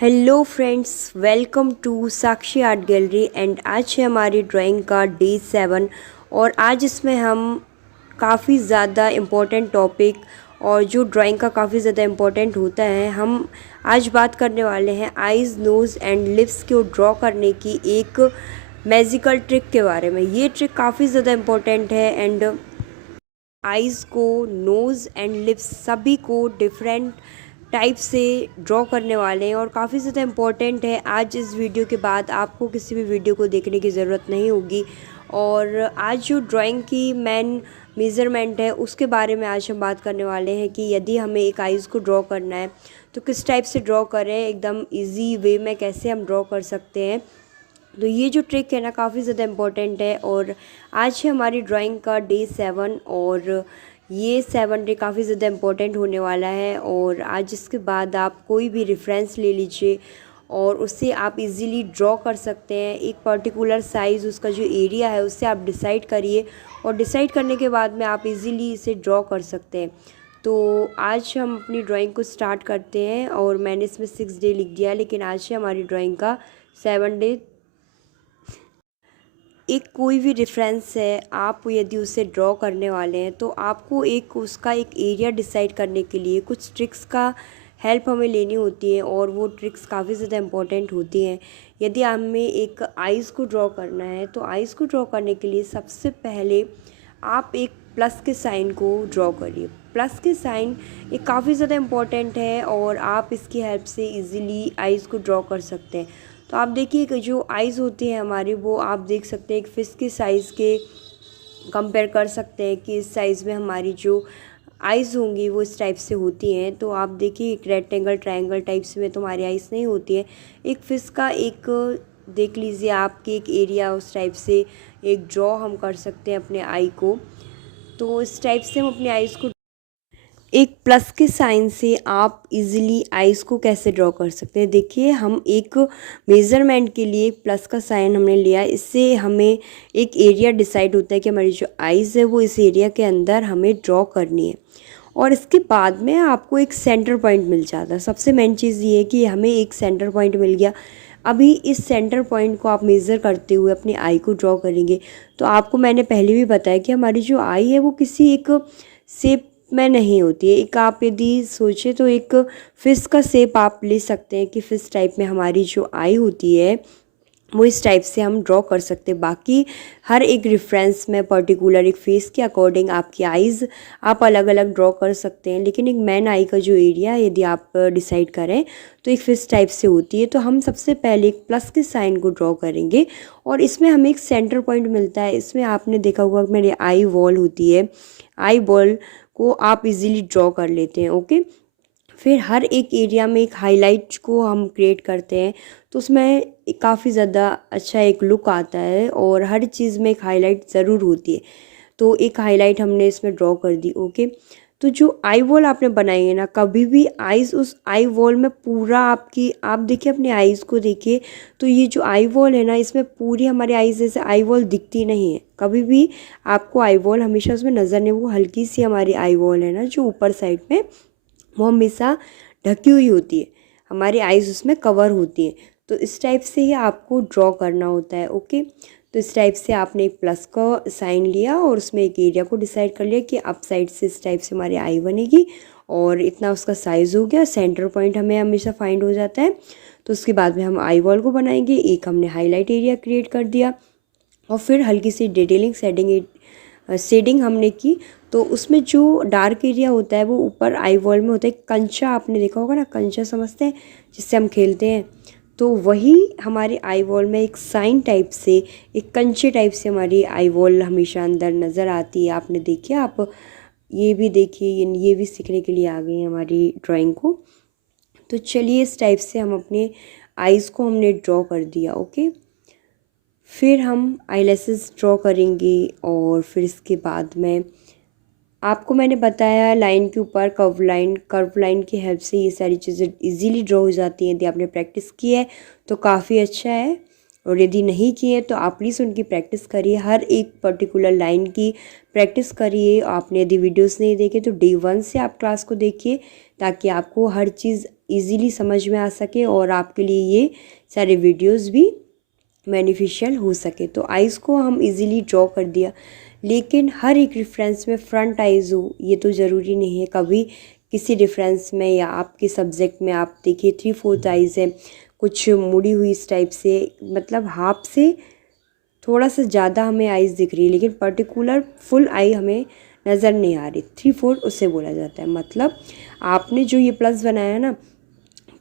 Hello friends, welcome to Sakshi art gallery. And आज है हमारी ड्राइंग का डे 7। और आज इसमें हम काफ़ी ज़्यादा इम्पोर्टेंट टॉपिक और जो ड्राइंग का काफ़ी ज़्यादा इम्पोर्टेंट होता है, हम आज बात करने वाले हैं आइज़, नोज़ एंड लिप्स को ड्रॉ करने की एक मैजिकल ट्रिक के बारे में। ये ट्रिक काफ़ी ज़्यादा इम्पोर्टेंट है एंड आइज़ को, नोज़ एंड लिप्स सभी को डिफरेंट टाइप से ड्रॉ करने वाले हैं और काफ़ी ज़्यादा इम्पोर्टेंट है। आज इस वीडियो के बाद आपको किसी भी वीडियो को देखने की ज़रूरत नहीं होगी। और आज जो ड्राइंग की मेन मेज़रमेंट है उसके बारे में आज हम बात करने वाले हैं कि यदि हमें एक आइज़ को ड्रॉ करना है तो किस टाइप से ड्रॉ करें, एकदम ईजी वे में कैसे हम ड्रॉ कर सकते हैं। तो ये जो ट्रिक है ना, काफ़ी ज़्यादा इम्पोर्टेंट है। और आज है हमारी ड्राइंग का डे 7 और ये 7 डे काफ़ी ज़्यादा इम्पोर्टेंट होने वाला है। और आज इसके बाद आप कोई भी रेफरेंस ले लीजिए और उससे आप इजीली ड्रॉ कर सकते हैं। एक पर्टिकुलर साइज़, उसका जो एरिया है उससे आप डिसाइड करिए और डिसाइड करने के बाद में आप इजीली इसे ड्रॉ कर सकते हैं। तो आज हम अपनी ड्राइंग को स्टार्ट करते हैं। और मैंने इसमें 6 डे लिख दिया, लेकिन आज है हमारी ड्राइंग का 7 डे। एक कोई भी रेफरेंस है, आप यदि उसे ड्रॉ करने वाले हैं तो आपको एक उसका एक एरिया डिसाइड करने के लिए कुछ ट्रिक्स का हेल्प हमें लेनी होती है और वो ट्रिक्स काफ़ी ज़्यादा इम्पोर्टेंट होती हैं। यदि हमें एक आइज़ को ड्रॉ करना है तो आइज़ को ड्रॉ करने के लिए सबसे पहले आप एक प्लस के साइन को ड्रॉ करिए। प्लस के साइन ये काफ़ी ज़्यादा इम्पोर्टेंट है और आप इसकी हेल्प से इजीली आइज़ को ड्रॉ कर सकते हैं। तो आप देखिए कि जो आइज़ होती है हमारी, वो आप देख सकते हैं एक फ़िश के साइज़ के कंपेयर कर सकते हैं कि इस साइज़ में हमारी जो आइज़ होंगी वो इस टाइप से होती हैं। तो आप देखिए एक रेक्टेंगल, ट्रायंगल टाइप्स में तो हमारी आइज़ नहीं होती है। एक फ़िश का एक देख लीजिए आपके एक एरिया, उस टाइप से एक ड्रॉ हम कर सकते हैं अपने आई को। तो इस टाइप से हम अपनी आइज़ को एक प्लस के साइन से आप इजीली आइज़ को कैसे ड्रॉ कर सकते हैं। देखिए, हम एक मेज़रमेंट के लिए प्लस का साइन हमने लिया, इससे हमें एक एरिया डिसाइड होता है कि हमारी जो आइज़ है वो इस एरिया के अंदर हमें ड्रॉ करनी है। और इसके बाद में आपको एक सेंटर पॉइंट मिल जाता है। सबसे मेन चीज़ ये है कि हमें एक सेंटर पॉइंट मिल गया। अभी इस सेंटर पॉइंट को आप मेज़र करते हुए अपनी आई को ड्रॉ करेंगे। तो आपको मैंने पहले भी बताया कि हमारी जो आई है वो किसी एक शेप में नहीं होती है। एक आप यदि सोचें तो एक फ़िश का शेप आप ले सकते हैं कि फ़िश टाइप में हमारी जो आई होती है वो इस टाइप से हम ड्रॉ कर सकते हैं। बाकी हर एक रेफरेंस में पर्टिकुलर एक फेस के अकॉर्डिंग आपकी आइज़ आप अलग अलग ड्रॉ कर सकते हैं, लेकिन एक मैन आई का जो एरिया यदि आप डिसाइड करें तो एक फिश टाइप से होती है। तो हम सबसे पहले एक प्लस के साइन को ड्रॉ करेंगे और इसमें हमें एक सेंटर पॉइंट मिलता है। इसमें आपने देखा होगा कि मेरी आई वॉल होती है, आई बॉल को आप इजीली ड्रॉ कर लेते हैं। ओके, फिर हर एक एरिया में एक हाईलाइट को हम क्रिएट करते हैं तो उसमें काफ़ी ज़्यादा अच्छा एक लुक आता है और हर चीज़ में एक हाईलाइट ज़रूर होती है। तो एक हाईलाइट हमने इसमें ड्रॉ कर दी। ओके, तो जो आई वॉल आपने बनाई है ना, कभी भी आइज़ उस आई वॉल में पूरा आपकी, आप देखिए अपने आइज़ को देखिए तो ये जो आई वॉल है ना, इसमें पूरी हमारी आइज़ जैसे आई वॉल दिखती नहीं है। कभी भी आपको आई वॉल हमेशा उसमें नज़र नहीं, वो हल्की सी हमारी आई वॉल है ना जो ऊपर साइड में, वो हमेशा ढकी हुई होती है, हमारी आइज़ उसमें कवर होती है। तो इस टाइप से ही आपको ड्रॉ करना होता है। ओके, तो इस टाइप से आपने एक प्लस का साइन लिया और उसमें एक एरिया को डिसाइड कर लिया कि अप साइड से इस टाइप से हमारी आई बनेगी और इतना उसका साइज़ हो गया। सेंटर पॉइंट हमें हमेशा फाइंड हो जाता है। तो उसके बाद में हम आई वॉल को बनाएंगे। एक हमने हाईलाइट एरिया क्रिएट कर दिया और फिर हल्की सी डिटेलिंग शेडिंग हमने की। तो उसमें जो डार्क एरिया होता है वो ऊपर आई वॉल में होता है। कंचा आपने देखा होगा ना, कंचा समझते हैं जिससे हम खेलते हैं, तो वही हमारे आई वॉल में एक साइन टाइप से, एक कंचे टाइप से हमारी आई वॉल हमेशा अंदर नज़र आती है। आपने देखिए, आप ये भी देखिए, ये भी सीखने के लिए आ गई हैं हमारी ड्राइंग को। तो चलिए, इस टाइप से हम अपने आइज़ को हमने ड्रॉ कर दिया। ओके, फिर हम आईलैशेस ड्रॉ करेंगे और फिर इसके बाद में आपको मैंने बताया लाइन के ऊपर कर्व लाइन की हेल्प से ये सारी चीज़ें इजीली ड्रॉ हो जाती हैं। यदि आपने प्रैक्टिस की है तो काफ़ी अच्छा है, और यदि नहीं की है तो आप प्लीज़ उनकी प्रैक्टिस करिए। हर एक पर्टिकुलर लाइन की प्रैक्टिस करिए। आपने यदि वीडियोस नहीं देखे तो डे 1 से आप क्लास को देखिए ताकि आपको हर चीज़ इजीली समझ में आ सके और आपके लिए ये सारे वीडियोस भी बेनिफिशियल हो सके। तो आइज़ को हम इजीली ड्रॉ कर दिया, लेकिन हर एक रेफरेंस में फ्रंट आइज़ हो ये तो ज़रूरी नहीं है। कभी किसी रेफरेंस में या आपके सब्जेक्ट में आप देखिए 3/4 आइज़ है, कुछ मुड़ी हुई इस टाइप से, मतलब हाफ से थोड़ा सा ज़्यादा हमें आइज़ दिख रही है, लेकिन पर्टिकुलर फुल आई हमें नज़र नहीं आ रही। 3/4 उसे बोला जाता है। मतलब आपने जो ये प्लस बनाया ना,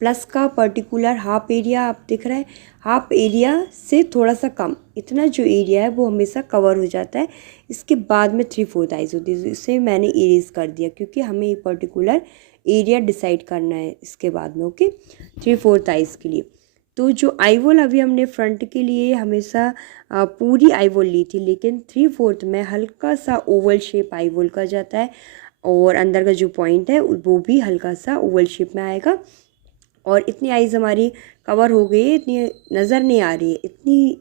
प्लस का पर्टिकुलर हाफ एरिया आप दिख रहा है, हाफ एरिया से थोड़ा सा कम, इतना जो एरिया है वो हमेशा कवर हो जाता है। इसके बाद में 3/4 आइज़ होती है। इसे मैंने इरेज कर दिया क्योंकि हमें एक पर्टिकुलर एरिया डिसाइड करना है इसके बाद में। ओके, 3/4 आइज़ के लिए तो जो आईवॉल अभी हमने फ्रंट के लिए हमेशा पूरी आईवॉल ली थी, लेकिन 3/4 में हल्का सा ओवल शेप आईवॉल का जाता है और अंदर का जो पॉइंट है वो भी हल्का सा ओवल शेप में आएगा। और इतनी आइज़ हमारी कवर हो गई है, इतनी नज़र नहीं आ रही है, इतनी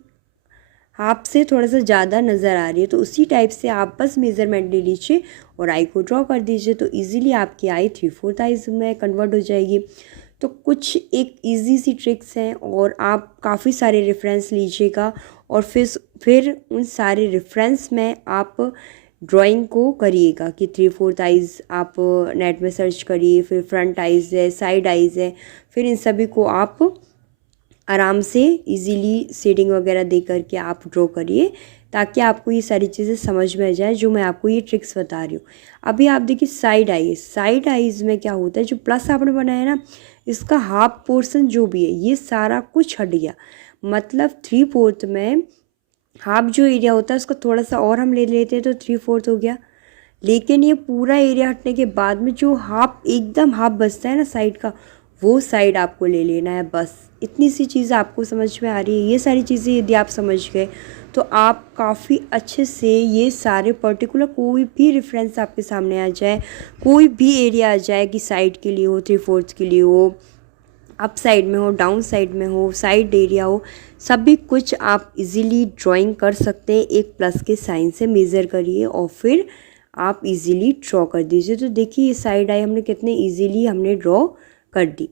हाफ से थोड़ा सा ज़्यादा नज़र आ रही है। तो उसी टाइप से आप बस मेज़रमेंट ले लीजिए और आई को ड्रॉ कर दीजिए, तो इजीली आपकी आई 3/4 आइज़ में कन्वर्ट हो जाएगी। तो कुछ एक इजी सी ट्रिक्स हैं और आप काफ़ी सारे रेफरेंस लीजिएगा और फिर उन सारे रेफरेंस में आप ड्राइंग को करिएगा कि 3/4 आइज़ आप नेट में सर्च करिए, फिर फ्रंट आइज़ है, साइड आइज़ है, फिर इन सभी को आप आराम से इजीली शेडिंग वगैरह दे करके आप ड्रॉ करिए, ताकि आपको ये सारी चीज़ें समझ में आ जाए जो मैं आपको ये ट्रिक्स बता रही हूँ। अभी आप देखिए साइड आइज़ में क्या होता है, जो प्लस आपने बनाया ना, इसका हाफ पोर्शन जो भी है ये सारा कुछ हट गया। मतलब 3/4 में हाफ जो एरिया होता है उसका थोड़ा सा और हम ले लेते हैं तो 3/4 हो गया, लेकिन ये पूरा एरिया हटने के बाद में जो हाफ एकदम हाफ बचता है ना साइड का, वो साइड आपको ले लेना है। बस इतनी सी चीज़ आपको समझ में आ रही है। ये सारी चीज़ें यदि आप समझ गए तो आप काफ़ी अच्छे से ये सारे पर्टिकुलर कोई भी रेफरेंस आपके सामने आ जाए, कोई भी एरिया आ जाए कि साइड के लिए हो, 3/4 के लिए हो, अप साइड में हो, डाउन साइड में हो, साइड एरिया हो, सभी कुछ आप इजीली ड्राइंग कर सकते हैं। एक प्लस के साइन से मेज़र करिए और फिर आप इजीली ड्रॉ कर दीजिए। तो देखिए ये साइड आई हमने कितने इजीली हमने ड्रॉ कर दी।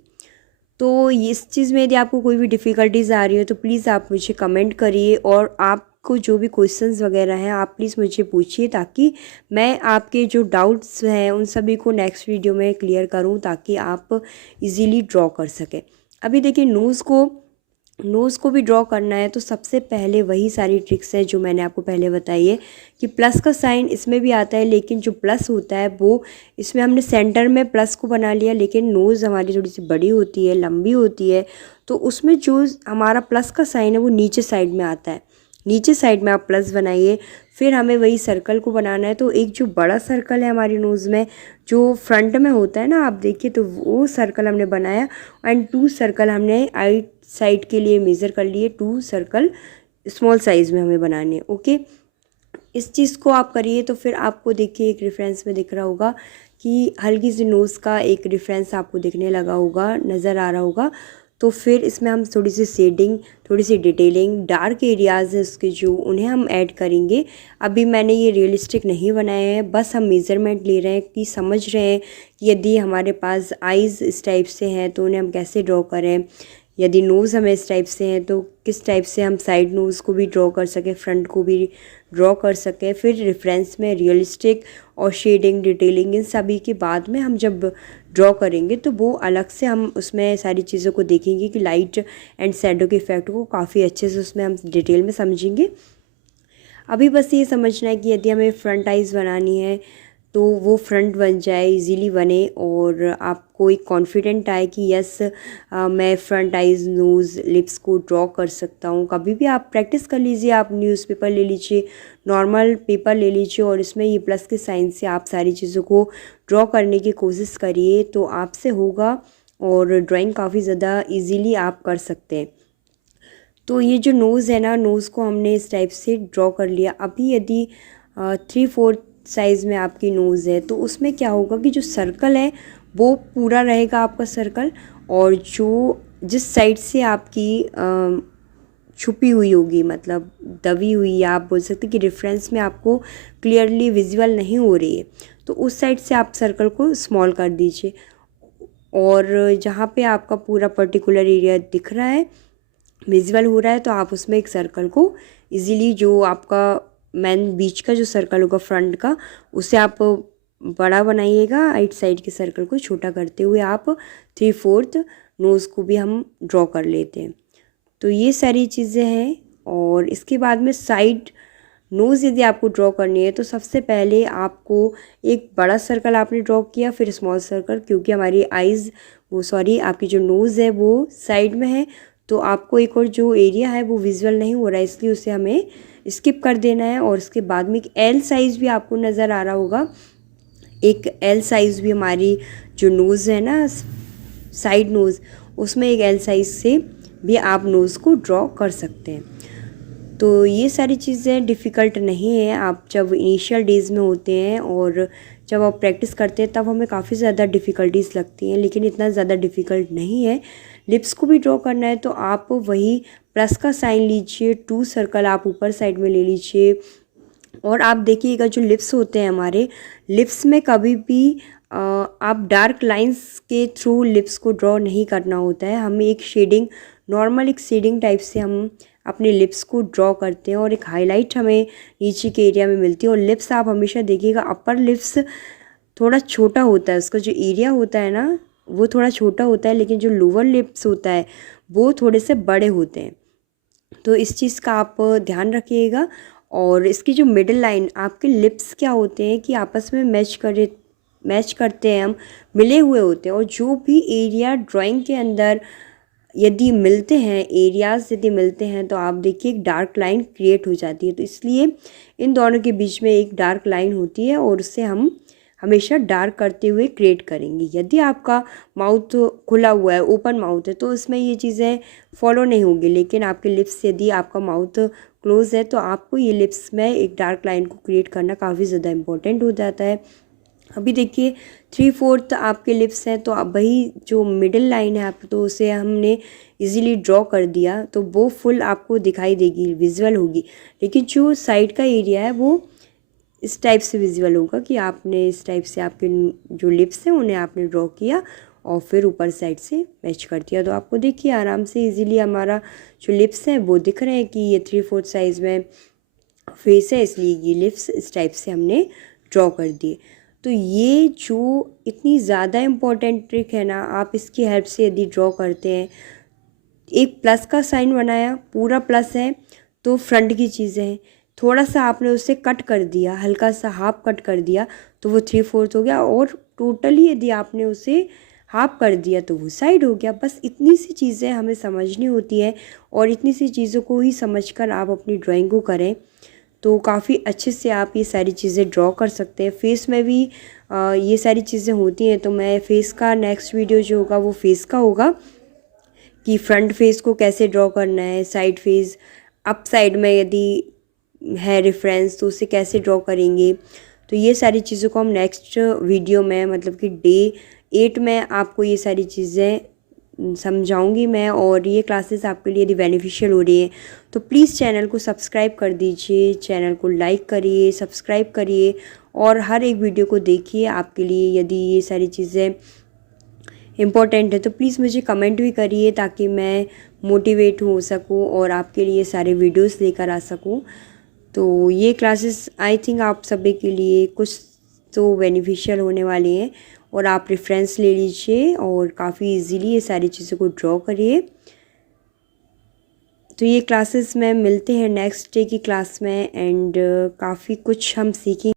तो इस चीज़ में यदि आपको कोई भी डिफ़िकल्टीज़ आ रही हो तो प्लीज़ आप मुझे कमेंट करिए, और आपको जो भी क्वेश्चंस वगैरह हैं आप प्लीज़ मुझे पूछिए, ताकि मैं आपके जो डाउट्स हैं उन सभी को नेक्स्ट वीडियो में क्लियर करूं, ताकि आप इजीली ड्रॉ कर सकें। अभी देखिए नोज़ को भी ड्रॉ करना है, तो सबसे पहले वही सारी ट्रिक्स है जो मैंने आपको पहले बताई है कि प्लस का साइन इसमें भी आता है, लेकिन जो प्लस होता है वो इसमें हमने सेंटर में प्लस को बना लिया, लेकिन नोज़ हमारी थोड़ी सी बड़ी होती है, लंबी होती है, तो उसमें जो हमारा प्लस का साइन है वो नीचे साइड में आता है। नीचे साइड में आप प्लस बनाइए, फिर हमें वही सर्कल को बनाना है। तो एक जो बड़ा सर्कल है हमारी नोज़ में जो फ्रंट में होता है ना, आप देखिए, तो वो सर्कल हमने बनाया एंड 2 सर्कल हमने आई साइड के लिए मेज़र कर लिए। 2 सर्कल स्मॉल साइज़ में हमें बनाने हैं। ओके, इस चीज़ को आप करिए तो फिर आपको देखिए एक रेफरेंस में दिख रहा होगा कि हल्की सी नोज़ का एक रेफरेंस आपको दिखने लगा होगा, नज़र आ रहा होगा। तो फिर इसमें हम थोड़ी सी शेडिंग, थोड़ी सी डिटेलिंग, डार्क एरियाज़ हैं उसके जो, उन्हें हम ऐड करेंगे। अभी मैंने ये रियलिस्टिक नहीं बनाया है, बस हम मेज़रमेंट ले रहे हैं कि समझ रहे हैं कि यदि हमारे पास आइज़ इस टाइप से हैं तो उन्हें हम कैसे ड्रॉ करें, यदि नोज़ हमें इस टाइप से हैं तो किस टाइप से हम साइड नोज़ को भी ड्रॉ कर सकें, फ्रंट को भी ड्रॉ कर सकें। फिर रेफरेंस में रियलिस्टिक और शेडिंग, डिटेलिंग, इन सभी के बाद में हम जब ड्रॉ करेंगे तो वो अलग से हम उसमें सारी चीज़ों को देखेंगे कि लाइट एंड शैडो के इफेक्ट को काफ़ी अच्छे से उसमें हम डिटेल में समझेंगे। अभी बस ये समझना है कि यदि हमें फ्रंट आइज़ बनानी है तो वो फ्रंट बन जाए, इजीली बने, और आपको एक कॉन्फिडेंट आए कि यस मैं फ्रंट आइज़, नोज़, लिप्स को ड्रॉ कर सकता हूँ। कभी भी आप प्रैक्टिस कर लीजिए, आप न्यूज़पेपर ले लीजिए, नॉर्मल पेपर ले लीजिए और इसमें ये प्लस के साइन से आप सारी चीज़ों को ड्रॉ करने की कोशिश करिए, तो आपसे होगा और ड्राइंग काफ़ी ज़्यादा ईजीली आप कर सकते हैं। तो ये जो नोज़ है ना, नोज़ को हमने इस टाइप से ड्रॉ कर लिया। अभी यदि 3/4 साइज़ में आपकी नोज़ है तो उसमें क्या होगा कि जो सर्कल है वो पूरा रहेगा आपका सर्कल, और जो जिस साइड से आपकी छुपी हुई होगी, मतलब दबी हुई, या आप बोल सकते हैं कि रेफरेंस में आपको क्लियरली विजुअल नहीं हो रही है, तो उस साइड से आप सर्कल को स्मॉल कर दीजिए। और जहाँ पे आपका पूरा पर्टिकुलर एरिया दिख रहा है, विजुअल हो रहा है, तो आप उसमें एक सर्कल को इजीली, जो आपका मेन बीच का जो सर्कल होगा फ्रंट का, उसे आप बड़ा बनाइएगा। राइट साइड के सर्कल को छोटा करते हुए आप 3/4 नोज़ को भी हम ड्रॉ कर लेते हैं। तो ये सारी चीज़ें हैं। और इसके बाद में साइड नोज़ यदि आपको ड्रॉ करनी है तो सबसे पहले आपको एक बड़ा सर्कल आपने ड्रॉ किया, फिर स्मॉल सर्कल, क्योंकि हमारी आइज़ आपकी जो नोज़ है वो साइड में है, तो आपको एक और जो एरिया है वो विजुअल नहीं हो रहा है, इसलिए उसे हमें स्किप कर देना है। और इसके बाद में एक एल साइज़ भी आपको नज़र आ रहा होगा, एक एल साइज़ भी हमारी जो नोज़ है ना, साइड नोज़, उसमें एक एल साइज़ से भी आप नोज़ को ड्रॉ कर सकते हैं। तो ये सारी चीज़ें डिफ़िकल्ट नहीं है। आप जब इनिशियल डेज़ में होते हैं और जब आप प्रैक्टिस करते हैं तब हमें काफ़ी ज़्यादा डिफ़िकल्टीज़ लगती हैं, लेकिन इतना ज़्यादा डिफ़िकल्ट नहीं है। लिप्स को भी ड्रॉ करना है तो आप वही प्लस का साइन लीजिए, 2 सर्कल आप ऊपर साइड में ले लीजिए। और आप देखिएगा जो लिप्स होते हैं हमारे, लिप्स में कभी भी आप डार्क लाइंस के थ्रू लिप्स को ड्रॉ नहीं करना होता है। हमें एक शेडिंग, नॉर्मल एक शेडिंग टाइप से हम अपने लिप्स को ड्रॉ करते हैं और एक हाईलाइट हमें नीचे के एरिया में मिलती है। और लिप्स आप हमेशा देखिएगा, अपर लिप्स थोड़ा छोटा होता है, उसका जो एरिया होता है ना वो थोड़ा छोटा होता है, लेकिन जो लोअर लिप्स होता है वो थोड़े से बड़े होते हैं। तो इस चीज़ का आप ध्यान रखिएगा। और इसकी जो मिडिल लाइन, आपके लिप्स क्या होते हैं कि आपस में मैच करते हैं, हम मिले हुए होते हैं। और जो भी एरिया ड्राइंग के अंदर यदि मिलते हैं, एरियाज़ यदि मिलते हैं, तो आप देखिए एक डार्क लाइन क्रिएट हो जाती है। तो इसलिए इन दोनों के बीच में एक डार्क लाइन होती है और उससे हम हमेशा डार्क करते हुए क्रिएट करेंगे। यदि आपका माउथ खुला हुआ है, ओपन माउथ है, तो इसमें ये चीज़ें फॉलो नहीं होंगी। लेकिन आपके लिप्स, यदि आपका माउथ क्लोज है, तो आपको ये लिप्स में एक डार्क लाइन को क्रिएट करना काफ़ी ज़्यादा इम्पोर्टेंट हो जाता है। अभी देखिए 3/4 आपके लिप्स हैं, तो अब वही जो मिडिल लाइन है आप, तो उसे हमने इजीली ड्रॉ कर दिया, तो वो फुल आपको दिखाई देगी, विजुअल होगी। लेकिन जो साइड का एरिया है वो इस टाइप से विजुअल होगा कि आपने इस टाइप से आपके जो लिप्स हैं उन्हें आपने ड्रॉ किया और फिर ऊपर साइड से मैच कर दिया। तो आपको देखिए आराम से इजीली हमारा जो लिप्स हैं वो दिख रहे हैं कि ये 3/4 साइज़ में फेस है, इसलिए ये लिप्स इस टाइप से हमने ड्रॉ कर दिए। तो ये जो इतनी ज़्यादा इम्पोर्टेंट ट्रिक है ना, आप इसकी हेल्प से यदि ड्रॉ करते हैं, एक प्लस का साइन बनाया, पूरा प्लस है तो फ्रंट की चीज़ें हैं, थोड़ा सा आपने उसे कट कर दिया, हल्का सा हाफ कट कर दिया, तो वो 3/4 हो गया। और टोटली यदि आपने उसे हाफ कर दिया तो वो साइड हो गया। बस इतनी सी चीज़ें हमें समझनी होती है और इतनी सी चीज़ों को ही समझकर आप अपनी ड्राइंग को करें तो काफ़ी अच्छे से आप ये सारी चीज़ें ड्रॉ कर सकते हैं। फेस में भी ये सारी चीज़ें होती हैं, तो मैं फेस का नेक्स्ट वीडियो जो होगा वो फेस का होगा कि फ्रंट फेस को कैसे ड्रॉ करना है, साइड फेस, अप साइड में यदि है रेफरेंस तो उसे कैसे ड्रॉ करेंगे। तो ये सारी चीज़ों को हम नेक्स्ट वीडियो में, मतलब कि डे 8 में आपको ये सारी चीज़ें समझाऊंगी मैं। और ये क्लासेस आपके लिए यदि बेनिफिशियल हो रही है तो प्लीज़ चैनल को सब्सक्राइब कर दीजिए, चैनल को लाइक करिए, सब्सक्राइब करिए और हर एक वीडियो को देखिए। आपके लिए यदि ये सारी चीज़ें इम्पोर्टेंट है तो प्लीज़ मुझे कमेंट भी करिए ताकि मैं मोटिवेट हो सकूं और आपके लिए सारे वीडियोस लेकर आ सकूं। तो ये क्लासेस आई थिंक आप सभी के लिए कुछ तो बेनिफिशियल होने वाली हैं और आप रेफरेंस ले लीजिए और काफ़ी इजीली ये सारी चीज़ों को ड्रॉ करिए। तो ये क्लासेस में मिलते हैं नेक्स्ट डे की क्लास में एंड काफ़ी कुछ हम सीखेंगे।